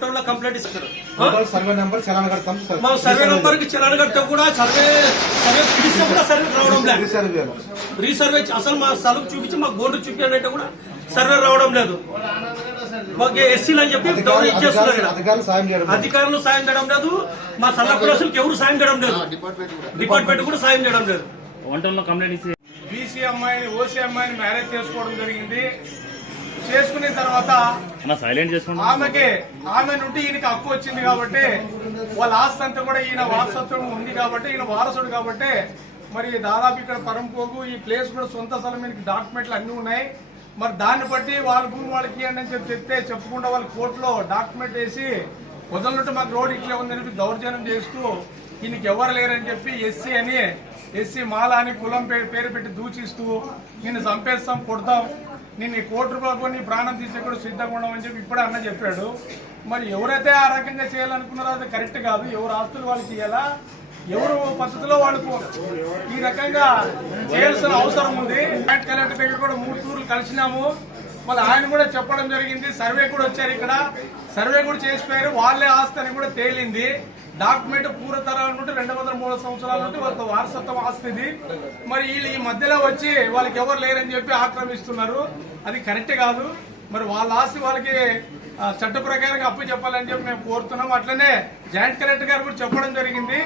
Complaint ఇస్తారు. Survey number challan కడతాం sir. మా సర్వే నంబర్కి చలాన్ కడితే కూడా సర్వే సర్వే పిలిస్తే కూడా సర్వే రావడం లేదు. రీసర్వే అసలు మా స్థలం చూపించి మా బోర్డు చూపించాలంటే కూడా సర్వే రావడం లేదు. మాకు ఎస్సీలు అని చెప్పి డౌన్ ఇచ్చేస్తున్నారు. అధికారులు సాయం చేయడం లేదు. అధికారులు సాయం చేయడం లేదు. మా సన్న కులసులకు ఎవరు సాయం చేయడం లేదు. డిపార్ట్మెంట్ కూడా సాయం చేయడం లేదు. వంటల్లో కంప్లైంట్ ఇస్తే బీసీ అమ్మాయిని ఓసీ అమ్మాయిని మ్యారేజ్ చేసుకోవడం జరిగింది. చేసుకున్న తర్వాత ఆమెకి ఆమె నుండి ఈయనకి హక్కు వచ్చింది కాబట్టి వాళ్ళ ఆస్తి అంతా కూడా ఈయన వారసత్వం ఉంది కాబట్టి ఈయన వారసుడు కాబట్టి మరి దాదాపు ఇక్కడ పరంపోగు ఈ ప్లేస్ కూడా సొంత స్థలం డాక్యుమెంట్లు అన్ని ఉన్నాయి. మరి దాన్ని బట్టి వాళ్ళ భూమి వాళ్ళకి ఇవ్వండి అని చెప్పి చెప్తే చెప్పకుండా వాళ్ళ కోర్టులో డాక్యుమెంట్ వేసి వదలనట్టు మాకు రోడ్ ఇట్లే ఉందని చెప్పి దౌర్జన్యం చేస్తూ ఈయనకి ఎవరు లేరని చెప్పి ఎస్సీ అని ఎస్సీ మాల అని కులం పేరు పెట్టి దూచిస్తూ నిన్ను చంపేస్తాం కొడతాం. నేను ఈ కోటి రూపాయలు నీ ప్రాణం తీసే కూడా సిద్ధంగా ఉండమని చెప్పి ఇప్పుడే అన్న చెప్పాడు. మరి ఎవరైతే ఆ రకంగా చేయాలనుకున్నారో అది కరెక్ట్ కాదు. ఎవరు ఆస్తులు వాళ్ళకి ఇవ్వాలా ఎవరు పద్ధతిలో వాళ్ళకు ఈ రకంగా చేయాల్సిన అవసరం ఉంది. జాయింట్ కలెక్టర్ దగ్గర కూడా మూడు తూర్లు కలిసినాము. మళ్ళీ ఆయన కూడా చెప్పడం జరిగింది. సర్వే కూడా వచ్చారు ఇక్కడ. సర్వే కూడా చేసిపోయారు. వాళ్ళే ఆస్తి అని కూడా తేలింది. డాక్యుమెంట్ పూర్వతరాల నుండి రెండు వందల మూడు సంవత్సరాల నుండి వాళ్ళ వారసత్వం ఆస్తిది. మరి వీళ్ళు ఈ మధ్యలో వచ్చి వాళ్ళకి ఎవరు లేరని చెప్పి ఆక్రమిస్తున్నారు. అది కరెక్ట్ కాదు. మరి వాళ్ళ ఆస్తి వాళ్ళకి చట్ట ప్రకారంగా అప్పు చెప్పాలని చెప్పి మేము కోరుతున్నాం. అట్లనే జాయింట్ కలెక్టర్ గారు కూడా చెప్పడం జరిగింది.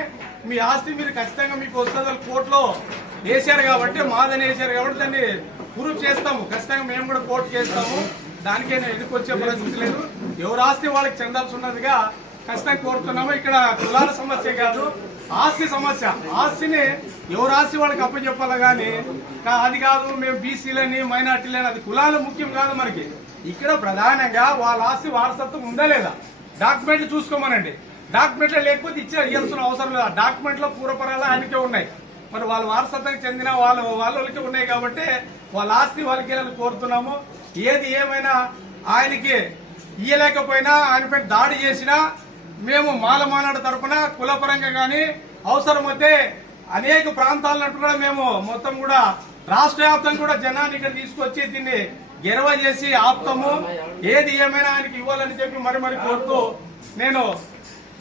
మీ ఆస్తి మీరు ఖచ్చితంగా మీకు వస్తుంది. కోర్టులో వేశారు కాబట్టి మాదని వేశారు కాబట్టి దాన్ని ప్రూఫ్ చేస్తాము. ఖచ్చితంగా మేము కూడా కోర్టు చేస్తాము. దానికైనా ఎదుకొచ్చే పరిస్థితి లేదు. ఎవరు ఆస్తి వాళ్ళకి చెందాల్సి ఉన్నదిగా ఖచ్చితంగా కోరుతున్నాము. ఇక్కడ కులాల సమస్య కాదు ఆస్తి సమస్య. ఆస్తిని ఎవరు ఆస్తి వాళ్ళకి అప్పచెప్పాలి కానీ అది కాదు మేము బీసీలని మైనార్టీలని అది కులాలు ముఖ్యం కాదు మనకి. ఇక్కడ ప్రధానంగా వాళ్ళ ఆస్తి వారసత్వం ఉందా లేదా? డాక్యుమెంట్లు చూసుకోమనండి. డాక్యుమెంట్లు లేకపోతే ఇచ్చే ఇవ్వాల్సిన అవసరం లేదు. ఆ డాక్యుమెంట్లో పూర్వపరాలు ఆయనకే ఉన్నాయి. మరి వాళ్ళ వారసత్వానికి చెందిన వాళ్ళ వాళ్ళకి ఉన్నాయి కాబట్టి వాళ్ళ ఆస్తి వాళ్ళకి ఇవ్వాలని కోరుతున్నాము. ఏది ఏమైనా ఆయనకి ఇయ్యలేకపోయినా ఆయనపై దాడి చేసినా మేము మాల మానాడు తరపున కులపరంగా గాని అవసరమైతే అనేక ప్రాంతాలను కూడా మేము మొత్తం కూడా రాష్ట్ర వ్యాప్తంగా కూడా జనాన్ని ఇక్కడ తీసుకొచ్చి దీన్ని గెరవ చేసి ఆపుతాము. ఏది ఏమైనా ఆయనకి ఇవ్వాలని చెప్పి మరి మరి కోరుతూ నేను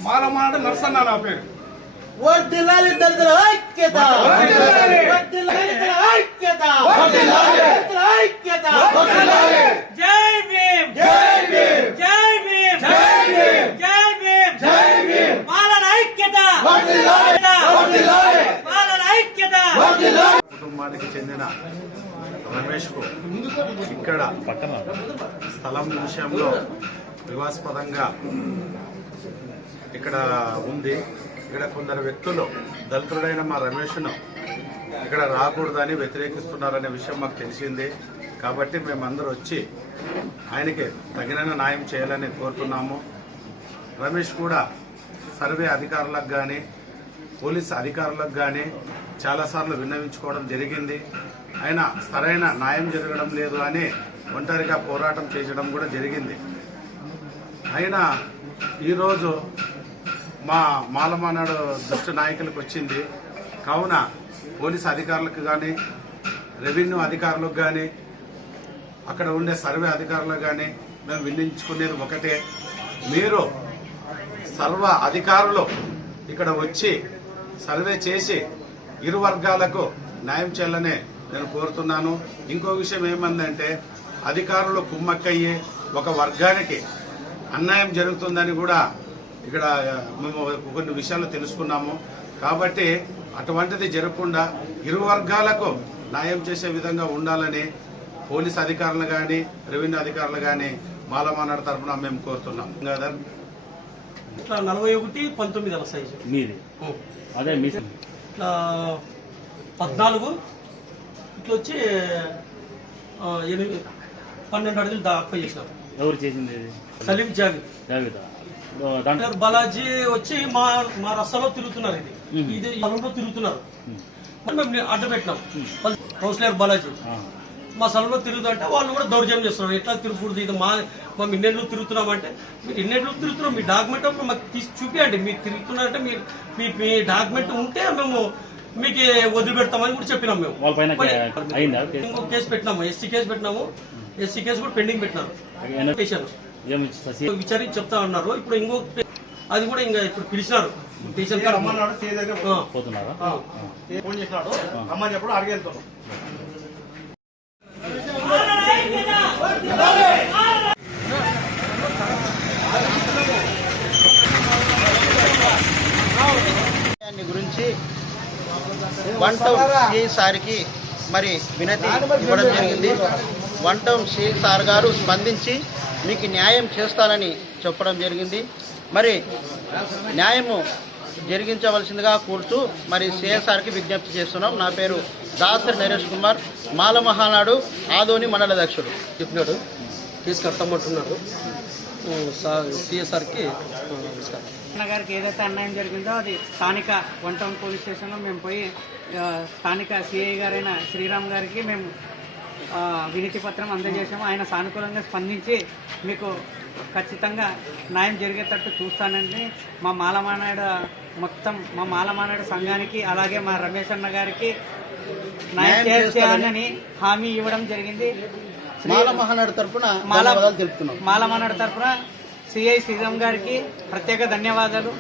మాల మానాడు నర్సన్న నా పేరు. వర్ధిల్లాలి దళితుల ఐక్యత! వర్ధిల్లాలి. వర్ధిల్లాలి దళితుల ఐక్యత! దళితుల ఐక్యత! జై భీమ్ జై భీమ్ జై భీమ్ జై భీమ్ జై భీమ్ జై భీమ్ పాలన ఐక్యత వర్ధిల్లాలి వర్ధిల్లాలి పాలన ఐక్యత వర్ధిల్లాలి కుటుంబానికి చెందిన రమేష్కు ఇక్కడ పక్కన స్థలం విషయంలో వివాదాస్పదంగా ఇక్కడ ఉంది. ఇక్కడ కొందరు వ్యక్తులు దళితుడైన మా రమేష్ను ఇక్కడ రాకూడదని వ్యతిరేకిస్తున్నారనే విషయం మాకు తెలిసింది. కాబట్టి మేమందరూ వచ్చి ఆయనకి తగిన న్యాయం చేయాలని కోరుతున్నాము. రమేష్ కూడా సర్వే అధికారులకు కానీ పోలీస్ అధికారులకు కానీ చాలాసార్లు విన్నవించుకోవడం జరిగింది. ఆయన సరైన న్యాయం జరగడం లేదు అని ఒంటరిగా పోరాటం చేయడం కూడా జరిగింది. అయినా ఈరోజు మా మాలమానాడు దుష్ట నాయకులకు వచ్చింది. కావున పోలీస్ అధికారులకు కానీ రెవెన్యూ అధికారులకు కానీ అక్కడ ఉండే సర్వే అధికారులకు కానీ మేము విన్నించుకునేది ఒకటే. మీరు సర్వ అధికారులు ఇక్కడ వచ్చి సర్వే చేసి ఇరు వర్గాలకు న్యాయం చేయాలనే నేను కోరుతున్నాను. ఇంకో విషయం ఏమందంటే అధికారులు కుమ్మక్కయ్యి ఒక వర్గానికి అన్యాయం జరుగుతుందని కూడా ఇక్కడ మేము కొన్ని విషయాలు తెలుసుకున్నాము. కాబట్టి అటువంటిది జరగకుండా ఇరు వర్గాలకు న్యాయం చేసే విధంగా ఉండాలని పోలీస్ అధికారులు కానీ రెవెన్యూ అధికారులు కానీ మాలమానాడు తరఫున మేము కోరుతున్నాం గంగాధర్ ఇట్లా నలభై ఒకటి పంతొమ్మిది అలా సైజు మీది? అదే మీ ఇట్లా పద్నాలుగు ఇట్లా వచ్చి ఎనిమిది పన్నెండు అడుగులు దాకా చేసినారు. ఎవరు చేసింది? సలీం జావీద్. జావేదా? డాక్టర్ బాలాజీ వచ్చి మా మా రస్తాలో తిరుగుతున్నారు ఇది. ఇది పొలంలో తిరుగుతున్నారు. మేము. అడ్డు పెట్టినాం. కౌన్సిలర్ బాలాజీ. మా స్థలంలో తిరుగుతుంటే వాళ్ళు కూడా దౌర్జన్యం చేస్తున్నారు. ఎట్లా తిరుగుకూడదు? ఇది మా మేము ఇన్నేళ్ళు తిరుగుతున్నాం అంటే మీరు ఇన్నేళ్ళు తిరుగుతున్నాం. మీ డాక్యుమెంట్ అప్పుడు మాకు తీసి చూపియండి. మీరు తిరుగుతున్నారంటే మీరు మీ మీ డాక్యుమెంట్ ఉంటే మేము మీకు వదిలిపెడతామని కూడా చెప్పినాం మేము. వాళ్ళ పైన మరి అయిందా కేసు? ఇంకో కేసు పెట్టినాము. ఎస్సీ కేసు పెట్టినాము. ఎస్సీ కేసు కూడా పెండింగ్ ససి విచారించి చెప్తా ఉన్నారు ఇప్పుడు ఇంకొక అది కూడా ఇంకా ఇప్పుడు పిలిచినారు. పోతున్నారా? ఆ. ఫోన్ చేసినాడు. రమ్మని చెప్పడు అడిగి నుంచి వన్ టౌన్ సిఐ సార్కి మరి వినతి ఇవ్వడం జరిగింది. వన్ టౌన్ సిఐ సార్ గారు స్పందించి మీకు న్యాయం చేస్తానని చెప్పడం జరిగింది. మరి న్యాయము జరిగించవలసిందిగా కోరుతూ మరి సిఐ విజ్ఞప్తి చేస్తున్నాం. నా పేరు దాసరి నరేష్ కుమార్. మాల మహానాడు ఆదోని మండల అధ్యక్షుడు. చెప్పినాడు. కేసు కడతామంటున్నారు సిఎస్ఆర్కి నమస్కారం. అన్న గారికి ఏదైతే అన్యాయం జరిగిందో అది స్థానిక వన్ టౌన్ పోలీస్ స్టేషన్లో మేము పోయి స్థానిక సిఐ గారైన శ్రీరామ్ గారికి మేము వినతి పత్రం అందజేసాము ఆయన సానుకూలంగా స్పందించి మీకు ఖచ్చితంగా న్యాయం జరిగేటట్టు చూస్తానని మా మాలమానాడు మొత్తం మా మాలమానాడు సంఘానికి అలాగే మా రమేష్ అన్న గారికి న్యాయం చేస్తానని హామీ ఇవ్వడం జరిగింది. శ్రీ- మాల మహానాడు తరపున మాల ధన్యవాదాలు తెలుపుతున్నాం. మాలమన్నాడు తరపున సిఐ శ్రీరామ్ గారికి ప్రత్యేక ధన్యవాదాలు.